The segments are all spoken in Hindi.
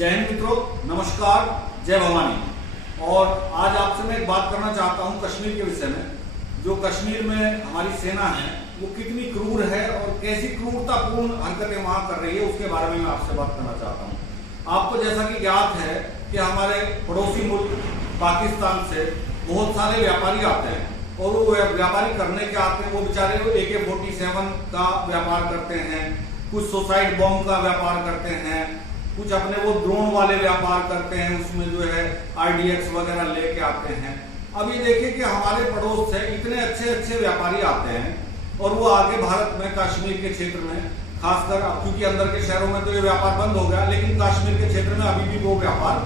जय हिंद मित्रों, नमस्कार, जय भवानी। और आज आपसे मैं एक बात करना चाहता हूं कश्मीर के विषय में। जो कश्मीर में हमारी सेना है वो कितनी क्रूर है और कैसी क्रूरतापूर्ण हरकतें वहां कर रही है, उसके बारे में मैं आपसे बात करना चाहता हूं। आपको जैसा कि ज्ञात है कि हमारे पड़ोसी मुल्क पाकिस्तान से बहुत सारे व्यापारी आते हैं और वो व्यापारी करने के आते हैं, वो बेचारे AK-47 का व्यापार करते हैं, कुछ सुसाइड बॉम्ब का व्यापार करते हैं, कुछ अपने वो ड्रोन वाले व्यापार करते हैं, उसमें जो है RDX वगैरह लेके आते हैं। अब ये देखिए कि हमारे पड़ोस से इतने अच्छे अच्छे व्यापारी आते हैं और वो आगे भारत में कश्मीर के क्षेत्र में खासकर, अब क्योंकि अंदर के शहरों में तो ये व्यापार बंद हो गया, लेकिन कश्मीर के क्षेत्र में अभी भी वो व्यापार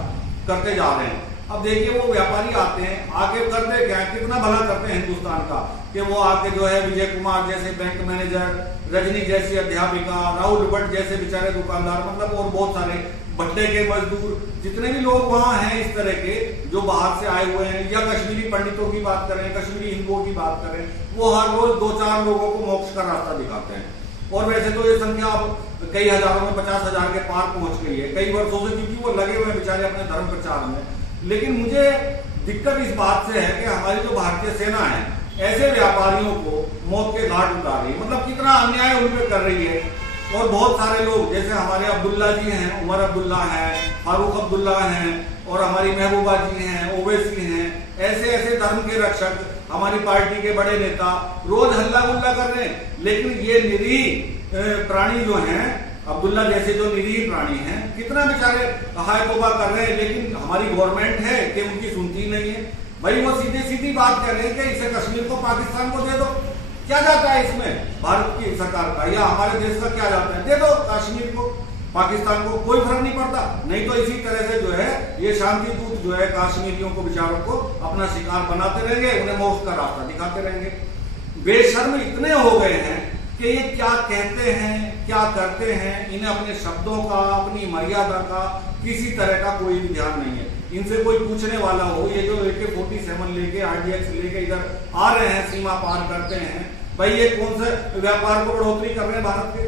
करते जा रहे हैं। अब देखिए वो व्यापारी आते हैं, आगे करते क्या, कितना भला करते हैं हिंदुस्तान का, कि वो आके जो है विजय कुमार जैसे बैंक मैनेजर, रजनी जैसी अध्यापिका, राहुल भट्ट जैसे बेचारे दुकानदार, मतलब और बहुत सारे भट्टे के मजदूर, जितने भी लोग वहां हैं इस तरह के जो बाहर से आए हुए हैं, या कश्मीरी पंडितों की बात करें, कश्मीरी हिंदुओं की बात करें, वो हर रोज 2-4 लोगों को मोक्ष का रास्ता दिखाते हैं। और वैसे तो ये संख्या अब कई हजारों में 50,000 के पार पहुंच गई है कई वर्षों से, क्योंकि वो लगे हुए हैं बेचारे अपने धर्म प्रचार में। लेकिन मुझे दिक्कत इस बात से है कि हमारी जो भारतीय सेना है ऐसे व्यापारियों को मौत के घाट उतार रही है, मतलब कितना अन्याय उन पर कर रही है। और बहुत सारे लोग जैसे हमारे अब्दुल्ला जी हैं, उमर अब्दुल्ला हैं, फारूक अब्दुल्ला हैं, और हमारी महबूबा जी हैं, ओवैसी हैं, ऐसे ऐसे धर्म के रक्षक, हमारी पार्टी के बड़े नेता रोज हल्ला गुल्ला कर रहे हैं। लेकिन ये निरीह प्राणी जो हैं, अब्दुल्ला जैसे जो निरीह प्राणी हैं, कितना बेचारे हाय तौबा कर रहे हैं, लेकिन हमारी गवर्नमेंट है कि उनकी सुनती नहीं है। भाई वो सीधी सीधी बात कर रहे हैं कि इसे कश्मीर को पाकिस्तान को दे दो। क्या जाता है इसमें भारत की सरकार का या हमारे देश का क्या जाता है, दे दो कश्मीर को, पाकिस्तान को कोई फर्क नहीं पड़ता। नहीं तो इसी तरह से जो है ये शांति दूत जो है कश्मीरियों को बेचारों को अपना शिकार बनाते रहेंगे, उन्हें मोक्ष का रास्ता दिखाते रहेंगे। बेशर्म इतने हो गए हैं कि ये क्या कहते हैं, क्या करते हैं, इन्हें अपने शब्दों का, अपनी मर्यादा का किसी तरह का कोई भी ध्यान नहीं है। इनसे कोई पूछने वाला हो, ये जो AK-47 लेके RDX लेके इधर आ रहे हैं, सीमा पार करते हैं, भाई ये कौन से व्यापार को बढ़ोतरी कर रहे हैं भारत के।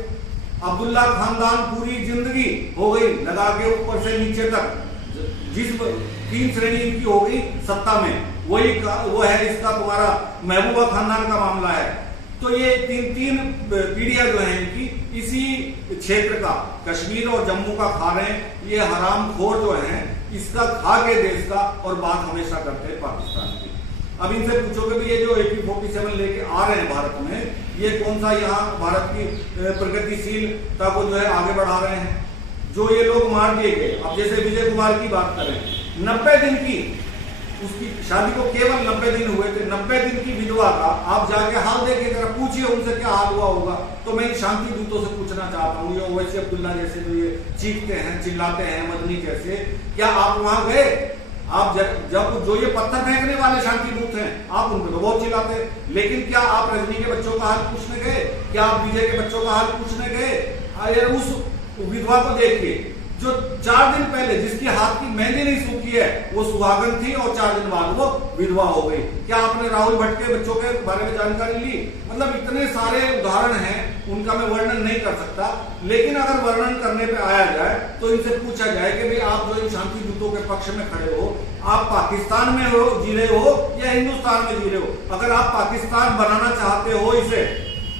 अब्दुल्ला खानदान पूरी जिंदगी हो गई लगा के ऊपर से नीचे तक, जिस 3 श्रेणी इनकी हो गई सत्ता में, वो है इसका तुम्हारा महबूबा खानदान का मामला है। तो ये तीन पीढ़ियां जो है इनकी इसी क्षेत्र का, कश्मीर और जम्मू का खा रहे हैं। ये हरामखोर जो है इसका खा के देश का, और बात हमेशा करते हैं पाकिस्तान की। अब इनसे पूछोगे भी ये जो AK-47 लेके आ रहे हैं भारत में, ये कौन सा यहाँ भारत की प्रगतिशीलता को जो है आगे बढ़ा रहे हैं। जो ये लोग मार दिए गए, अब जैसे विजय कुमार की बात करें, 90 दिन की उसकी शादी को केवल 90 दिन हुए थे, 90 दिन की विधवा का आप जाके हाल देखिए, जरा पूछिए उनसे क्या हाल हुआ होगा। तो मैं शांति दूतों से पूछना चाहता हूँ, ये ओवैसी अब्दुल्ला जैसे जो ये चीखते हैं, चिल्लाते हैं, मदनी जैसे, क्या आप वहां गए? आप जब जो ये पत्थर फेंकने वाले शांति दूत हैं, आप उनको तो बहुत चिल्लाते हैं, लेकिन क्या आप रजनी के बच्चों का हाल पूछने गए? क्या आप विजय के बच्चों का हाल पूछने गए? अरे उस विधवा को देखिए जो 4 दिन पहले जिसकी हाथ की मेहंदी नहीं सूखी है, वो सुहागन थी और 4 दिन बाद वो विधवा हो गई। क्या आपने राहुल भट्ट के बच्चों के बारे में जानकारी ली? मतलब इतने सारे उदाहरण हैं, उनका मैं वर्णन नहीं कर सकता। लेकिन अगर वर्णन करने पे आया जाए तो इनसे पूछा जाए कि भाई आप जो इन शांति दूतों के पक्ष में खड़े हो, आप पाकिस्तान में हो जी रहे हो या हिंदुस्तान में जी रहे हो? अगर आप पाकिस्तान बनाना चाहते हो इसे,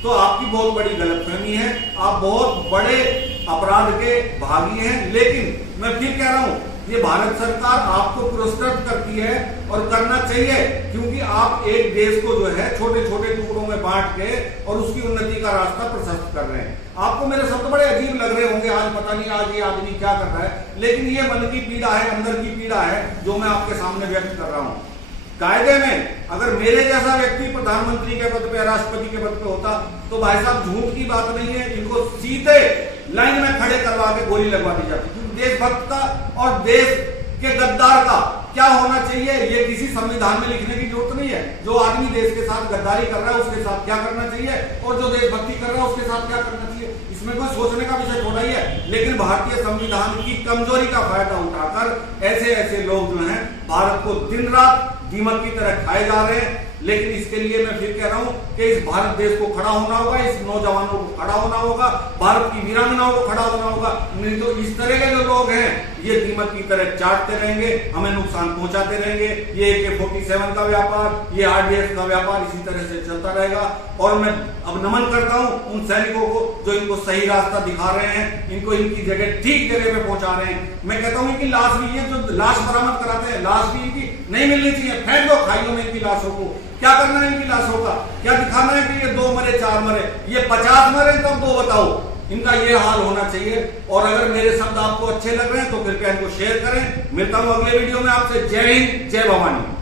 तो आपकी बहुत बड़ी गलतफहमी है, आप बहुत बड़े अपराध के भागी हैं। लेकिन मैं फिर कह रहा हूं, ये भारत सरकार आपको पुरस्कृत करती है और करना चाहिए, क्योंकि आप एक देश को जो है छोटे छोटे टुकड़ों में बांट के और उसकी उन्नति का रास्ता प्रशस्त कर रहे हैं। आपको मेरे शब्द बड़े अजीब लग रहे होंगे, आज पता नहीं आज ये आदमी क्या कर रहा है, लेकिन ये मन की पीड़ा है, अंदर की पीड़ा है जो मैं आपके सामने व्यक्त कर रहा हूं। कायदे में अगर मेरे जैसा व्यक्ति प्रधानमंत्री के पद पे, राष्ट्रपति के पद पे होता, तो भाई साहब झूठ की बात नहीं है, इनको सीधे लाइन में खड़े करवा के गोली लगवा दी जाती। क्योंकि देशभक्त का और देश के गद्दार का क्या होना चाहिए, ये किसी संविधान में लिखने की जरूरत नहीं है। जो आदमी देश के साथ गद्दारी कर रहा है उसके साथ क्या करना चाहिए, और जो देशभक्ति कर रहा है उसके साथ क्या करना चाहिए, इसमें कोई सोचने का विषय थोड़ा ही है। लेकिन भारतीय संविधान की कमजोरी का फायदा उठाकर ऐसे ऐसे लोग जो हैं भारत को दिन रात दीमक की तरह खाए जा रहे हैं। लेकिन इसके लिए मैं फिर कह रहा हूं कि इस भारत देश को खड़ा होना होगा, इस नौजवानों को खड़ा होना होगा, भारत की वीरांगनाओं को खड़ा होना होगा। नहीं तो इस तरह के जो लोग हैं ये दीमक की तरह चाटते रहेंगे, हमें नुकसान पहुंचाते रहेंगे। ये AK-47 का व्यापार, ये RDX का व्यापार इसी तरह से चलता रहेगा। और मैं अब नमन करता हूं उन सैनिकों को जो इनको सही रास्ता दिखा रहे हैं, इनको इनकी जगह ठीक जगह पे पहुंचा रहे हैं। मैं कहता हूं कि लाश भी, ये जो लाश बरामद कराते हैं, लाश भी इनकी नहीं मिलनी चाहिए, फेंक दो खाइयों में इनकी लाशों को। क्या करना है इनकी लाशों का? क्या दिखाना है कि ये 2 मरे 4 मरे, ये 50 मरे तब 2 बताओ। इनका ये हाल होना चाहिए। और अगर मेरे शब्द आपको अच्छे लग रहे हैं तो कृपया इनको शेयर करें। मिलता हूं अगले वीडियो में आपसे। जय हिंद, जय भवानी।